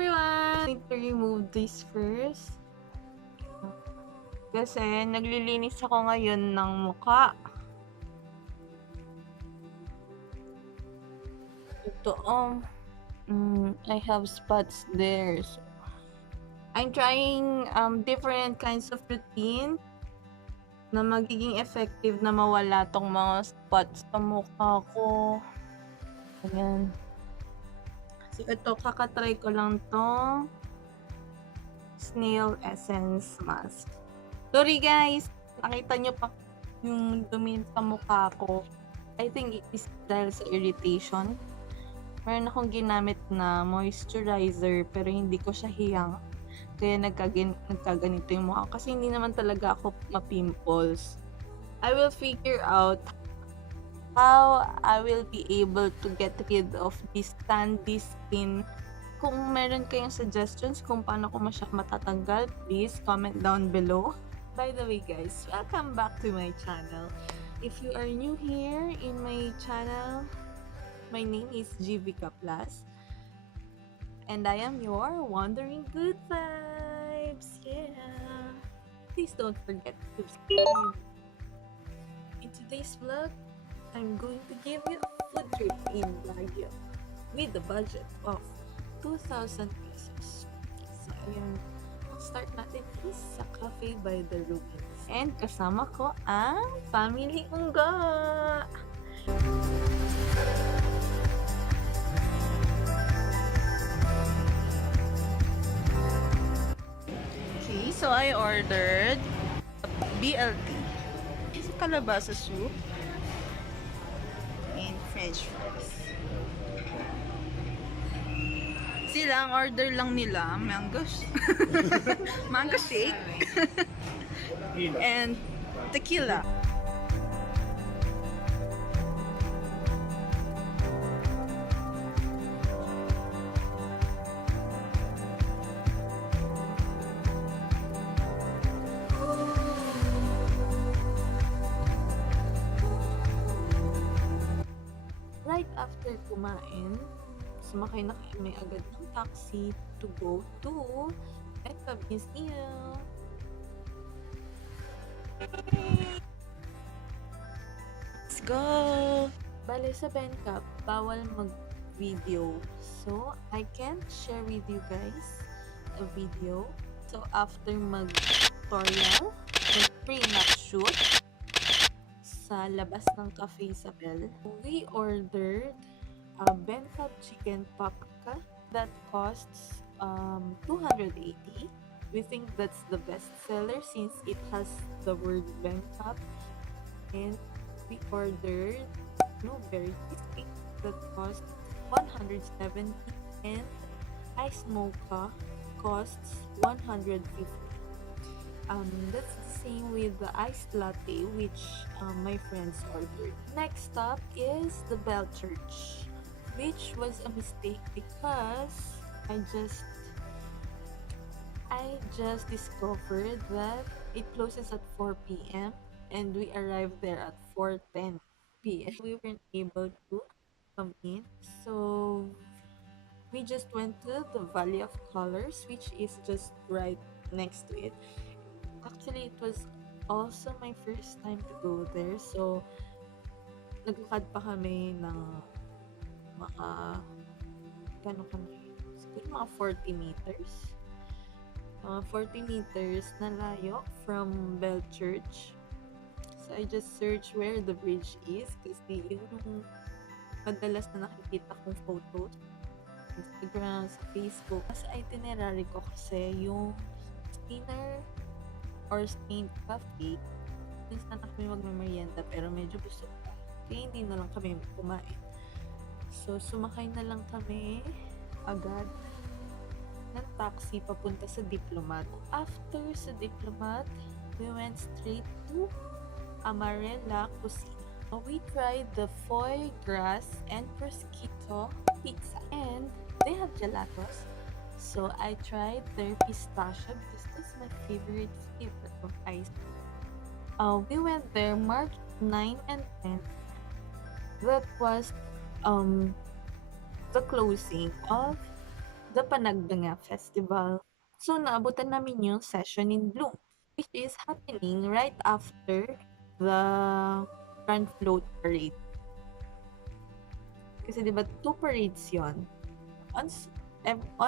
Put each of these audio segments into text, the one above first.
everyone! I need to remove this first. Kasi naglilinis ako ngayon ng mukha. Ito, I have spots there. So, I'm trying different kinds of routine na magiging effective na mawala tong mga spots sa mukha ko. Ayan. So, ito, kakatry ko lang tong snail essence mask. Sorry guys, nakita nyo pa yung dumi sa mukha ko. I think it is dahil sa irritation. Meron akong ginamit na moisturizer pero hindi ko siya hiyang. Kaya nagkaganito yung mukha kasi hindi naman talaga ako ma-pimples. I will figure out how I will be able to get rid of this sandy skin. Kung meron kayong suggestions kung paano ko siya matatanggal, please comment down below. By the way guys, welcome back to my channel. If you are new here in my channel, my name is Caplas and I am your Wandering Good Vibes. Yeah. Please don't forget to subscribe. In today's vlog, I'm going to give you a food trip in Baguio with a budget of 2,000 pesos. So, ayun. Start natin is sa Cafe by the Ruins. And kasama ko ang family Unggo! Okay, so I ordered BLT. It's kalabasa soup and french fries. Sila, ang order lang nila, mango shake and tequila. Right after kumain, sumakay na kami agad ng taxi to go to Caplas Museum. Let's go! Bale, sa Bencap, bawal mag-video. So, I can't share with you guys a video. So, after mag-tutorial, mag-pre-nap shoot sa labas ng Cafe Isabel, we ordered a Bencap chicken paprika that costs 280. We think that's the best seller since it has the word Bencap. And we ordered blueberry cheesecake that costs 170 and ice mocha costs 150. That's the same with the iced latte which my friends ordered. Next up is the Bell Church, which was a mistake because I just discovered that it closes at 4 p.m. and we arrived there at 4:10 p.m. We weren't able to come in, so we just went to the Valley of Colors, which is just right next to it. Actually, it was also my first time to go there, so naglakad pa kami ng mga siguro mga 40 meters. 40 meters na layo from Bell Church. So, I just searched where the bridge is kasi yun yung madalas na nakikita kong photos sa Instagram, sa Facebook. Sa itinerary ko kasi yung Spinner or Spain Cafe, minsan na kami magmamerienda pero medyo busog pa. Kaya hindi na lang kami kumain. So, sumakay na lang kami agad ng taxi papunta sa Diplomat. After sa Diplomat, we went straight to Amarella Cuisine. We tried the foie gras and prosciutto pizza and they have gelatos. So I tried their pistachio because that's my favorite flavor of ice cream. We went there March 9 and 10. That was the closing of the Panagdanga Festival. So, naabutan namin yung session in Bloom, which is happening right after the Grand Float Parade. Kasi diba, 2 parades yon. On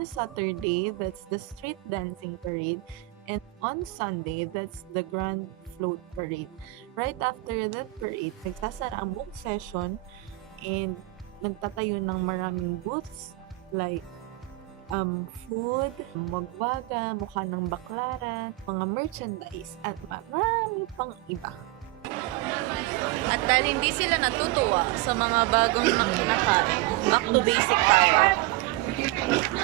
a Saturday, that's the street dancing parade. And on Sunday, that's the Grand Float Parade. Right after that parade, nagsasara ang buong session and nagtatayo ng maraming booths like food, magwaga, mukha ng baklaran, mga merchandise, at marami pang iba. At dahil hindi sila natutuwa sa mga bagong kinakain, back to basic tayo.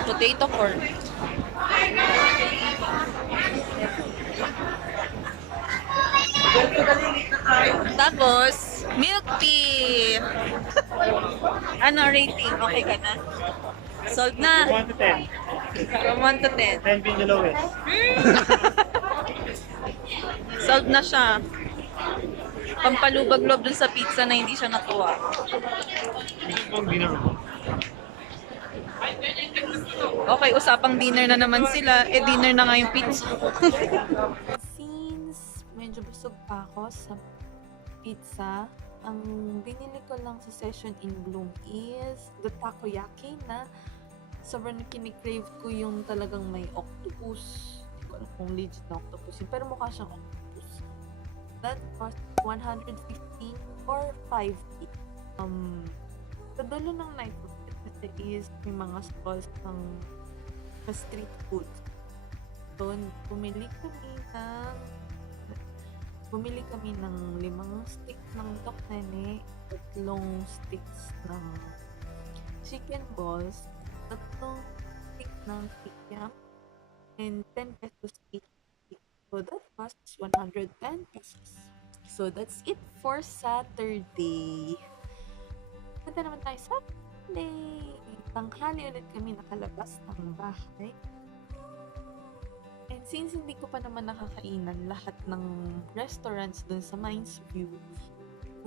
Potato corn. Tapos, milk tea. Ano rating? Okay ka na? Sold na. From 1 to 10. From 1 to 10. 10 being the lowest. Sold na siya. Pampalubag loob dun sa pizza na hindi siya natuwa. Okay, usapang dinner na naman sila. Dinner na nga yung pizza. Since medyo busog pa ako sa pizza, ang binili ko lang sa session in Bloom is the takoyaki na sobrang kinikrave ko yung talagang may octopus. Hindi ko alam kung legit na octopus yun, pero mukha siyang octopus. That cost 115 or 50. Sa dulo ng night market kasi is may mga stalls ng street food. So, bumili kami ng 5 stick ng toknene, 3 sticks ng chicken balls, 3 stick ng kikiam, and 10 pesos each. So that costs 110 pesos. So that's it for Saturday. Punta naman tayo sa Sunday. Tanghali ulit kami nakalabas ng bahay. And since hindi ko pa naman nakakainan lahat ng restaurants dun sa Mines View,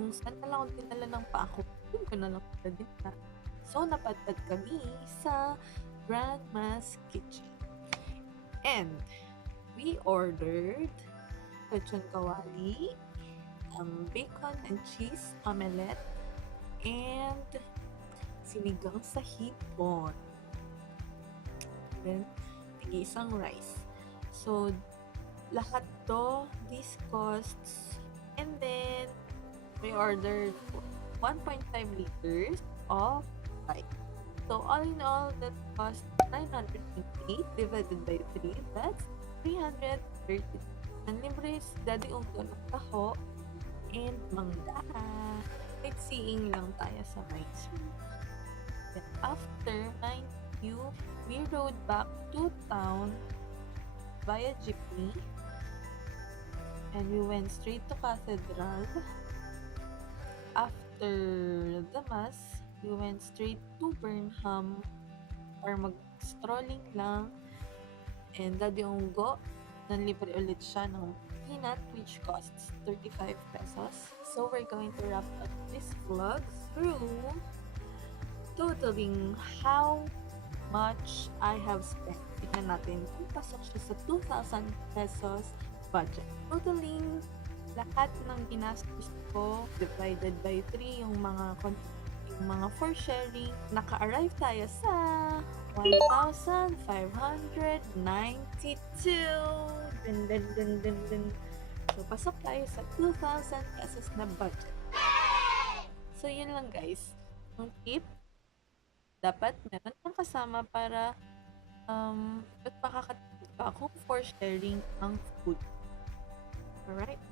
kung saan na lang ako dinala ng pa ako, yun ko na lang pala din na. So, napadpad kami sa Grandma's Kitchen. And we ordered lechon kawali, bacon and cheese omelette, and sinigang sa hipon. Then, tig-isang rice. So, lahat to, these costs, and then, we ordered 1.5 liters of rice. So, all in all, that cost 908 divided by 3, that's 330. Ang libre is Daddy Unggo ng taho and mangga. Sightseeing lang tayo sa Mines View. Then after Mines View, we rode back to town via jeepney and we went straight to Cathedral. After the mass, we went straight to Burnham para mag-strolling lang. And Daddy Unggo, nanlibre ulit siya ng peanut which costs 35 pesos. So we're going to wrap up this vlog through totaling how much I have spent. Tignan natin kung pasok siya sa 2,000 pesos budget. Totaling lahat ng ginastos ko divided by 3 yung mga for sharing, naka-arrive tayo sa 1,592. Dun. So, pasok tayo sa 2,000 pesos na budget. So, yun lang guys. Ang tip, dapat meron kang kasama para makakatipid ka kung for sharing ang food. Alright?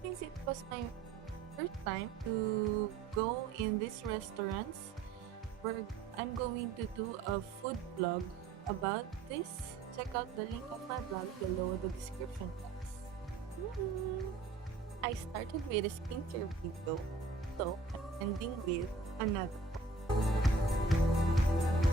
Since it was my first time to go in these restaurants, I'm going to do a food vlog about this. Check out the link of my blog below the description box. I started with a skincare video, so I'm ending with another one.